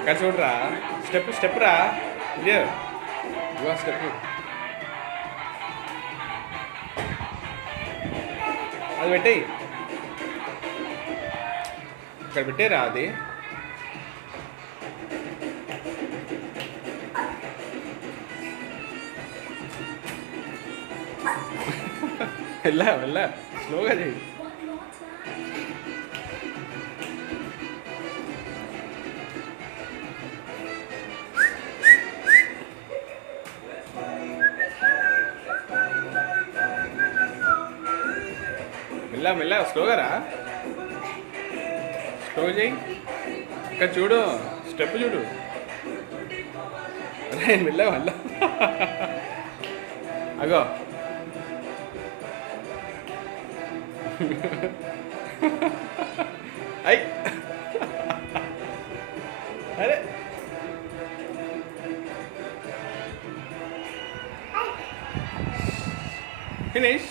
ఇక్కడ చూడరా, స్టెప్ రా, ఇదే ఇవా స్టెప్. అది పెట్టేయి, ఇక్కడ పెట్టేరా అది. వెళ్ళా స్లోగా చేయి. మెల్ల స్లోగా రా, స్లో చేయి. ఇక్కడ చూడు, స్టెప్ చూడు. అరే మెల్ల అగో. అయ్ అరే ఫినిష్.